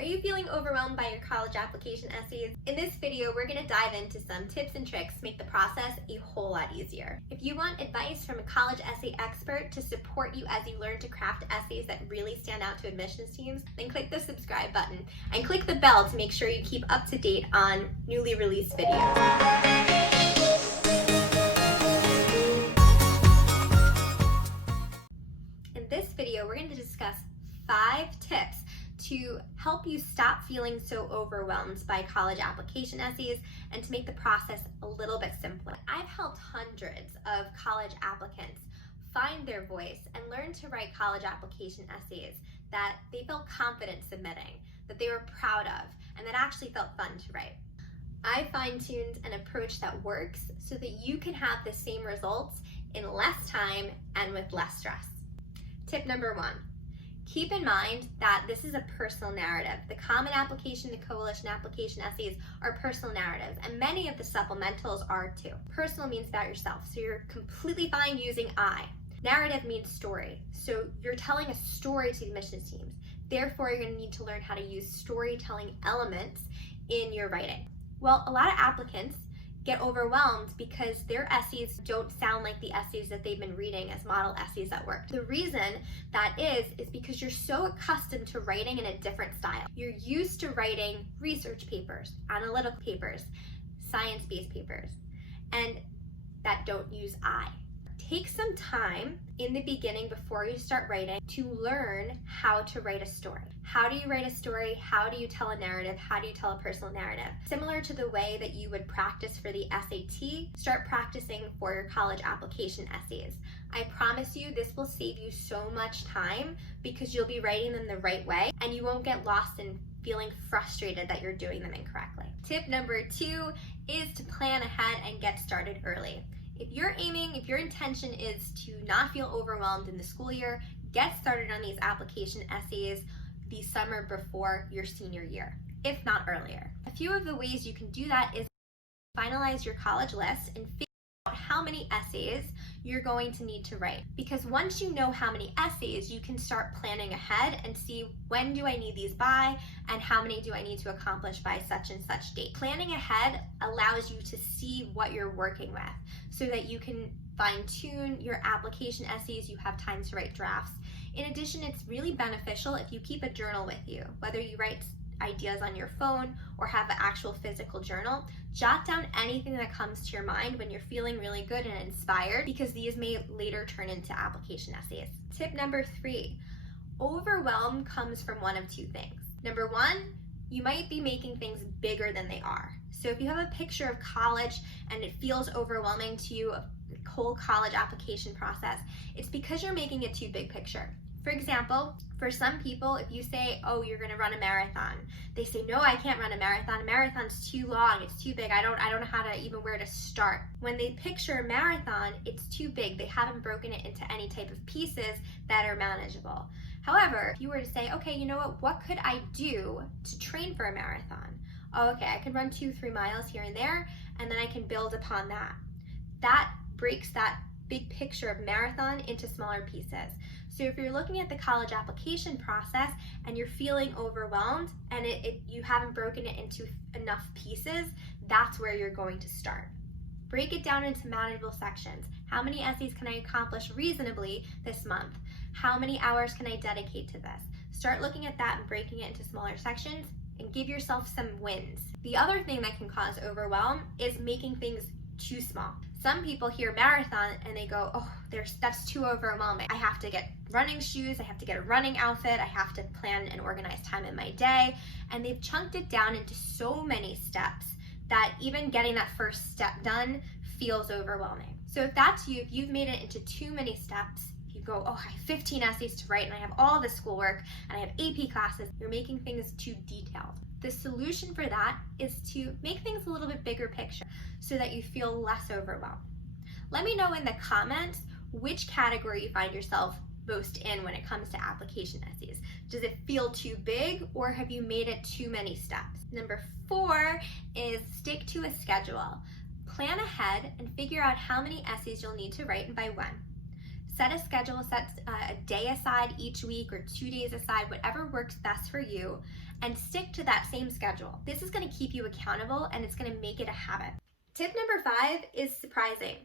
Are you feeling overwhelmed by your college application essays? In this video, we're going to dive into some tips and tricks to make the process a whole lot easier. If you want advice from a college essay expert to support you as you learn to craft essays that really stand out to admissions teams, then click the subscribe button and click the bell to make sure you keep up to date on newly released videos. In this video, we're going to discuss 5 tips to help you stop feeling so overwhelmed by college application essays and to make the process a little bit simpler. I've helped hundreds of college applicants find their voice and learn to write college application essays that they felt confident submitting, that they were proud of, and that actually felt fun to write. I fine-tuned an approach that works so that you can have the same results in less time and with less stress. Tip number 1. Keep in mind that this is a personal narrative. The common application, the coalition application essays are personal narratives, and many of the supplementals are too. Personal means about yourself, so you're completely fine using I. Narrative means story, so you're telling a story to the admissions teams. Therefore, you're going to need to learn how to use storytelling elements in your writing. Well, a lot of applicants get overwhelmed because their essays don't sound like the essays that they've been reading as model essays at work. The reason that is because you're so accustomed to writing in a different style. You're used to writing research papers, analytical papers, science-based papers, and that don't use I. Take some time in the beginning before you start writing to learn how to write a story. How do you write a story? How do you tell a narrative? How do you tell a personal narrative? Similar to the way that you would practice for the SAT, start practicing for your college application essays. I promise you this will save you so much time because you'll be writing them the right way and you won't get lost in feeling frustrated that you're doing them incorrectly. Tip number 2 is to plan ahead and get started early. If your intention is to not feel overwhelmed in the school year, get started on these application essays the summer before your senior year, if not earlier. A few of the ways you can do that is finalize your college list and figure out how many essays you're going to need to write. Because once you know how many essays, you can start planning ahead and see when do I need these by and how many do I need to accomplish by such and such date. Planning ahead allows you to see what you're working with so that you can fine-tune your application essays, you have time to write drafts. In addition, it's really beneficial if you keep a journal with you, whether you write ideas on your phone or have an actual physical journal. Jot down anything that comes to your mind when you're feeling really good and inspired, because these may later turn into application essays. Tip number 3, overwhelm comes from one of 2 things. Number 1, you might be making things bigger than they are. So if you have a picture of college and it feels overwhelming to you, the whole college application process, it's because you're making a too big picture. For example, for some people, if you say, oh, you're gonna run a marathon, they say, no, I can't run a marathon. A marathon's too long, it's too big. I don't know how to even where to start. When they picture a marathon, it's too big. They haven't broken it into any type of pieces that are manageable. However, if you were to say, okay, you know what could I do to train for a marathon? Oh, okay, I could run 2-3 miles here and there, and then I can build upon that. That breaks that big picture of marathon into smaller pieces. So if you're looking at the college application process and you're feeling overwhelmed and you haven't broken it into enough pieces, that's where you're going to start. Break it down into manageable sections. How many essays can I accomplish reasonably this month? How many hours can I dedicate to this? Start looking at that and breaking it into smaller sections and give yourself some wins. The other thing that can cause overwhelm is making things too small. Some people hear marathon and they go, oh, that's too overwhelming. I have to get running shoes, I have to get a running outfit, I have to plan and organize time in my day. And they've chunked it down into so many steps that even getting that first step done feels overwhelming. So if that's you, if you've made it into too many steps, if you go, oh, I have 15 essays to write and I have all this schoolwork and I have AP classes, you're making things too detailed. The solution for that is to make things a little bit bigger picture so that you feel less overwhelmed. Let me know in the comments which category you find yourself most in when it comes to application essays. Does it feel too big or have you made it too many steps? Number 4 is stick to a schedule. Plan ahead and figure out how many essays you'll need to write and by when. Set a schedule, set a day aside each week or 2 days aside, whatever works best for you, and stick to that same schedule. This is going to keep you accountable and it's going to make it a habit. Tip number 5 is surprising.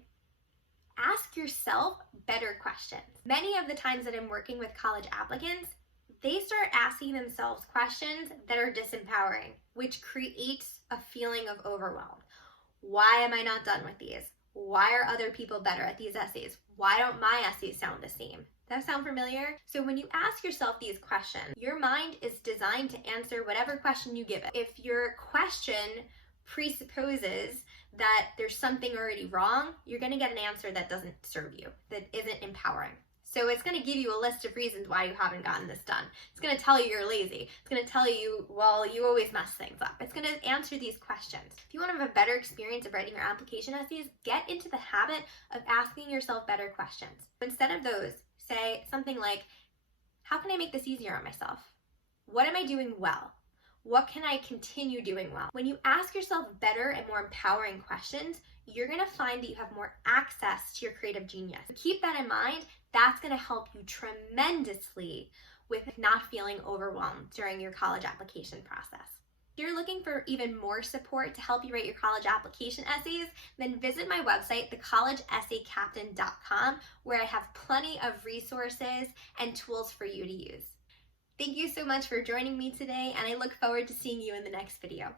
Ask yourself better questions. Many of the times that I'm working with college applicants, they start asking themselves questions that are disempowering, which creates a feeling of overwhelm. Why am I not done with these? Why are other people better at these essays? Why don't my essays sound the same? That sound familiar? So when you ask yourself these questions, your mind is designed to answer whatever question you give it. If your question presupposes that there's something already wrong, you're going to get an answer that doesn't serve you, that isn't empowering. So it's going to give you a list of reasons why you haven't gotten this done. It's going to tell you you're lazy. It's going to tell you, well, you always mess things up. It's going to answer these questions. If you want to have a better experience of writing your application essays, get into the habit of asking yourself better questions. Instead of those, say something like, how can I make this easier on myself? What am I doing well? What can I continue doing well? When you ask yourself better and more empowering questions, you're going to find that you have more access to your creative genius. Keep that in mind. That's going to help you tremendously with not feeling overwhelmed during your college application process. If you're looking for even more support to help you write your college application essays, then visit my website, thecollegeessaykaptain.com, where I have plenty of resources and tools for you to use. Thank you so much for joining me today, and I look forward to seeing you in the next video.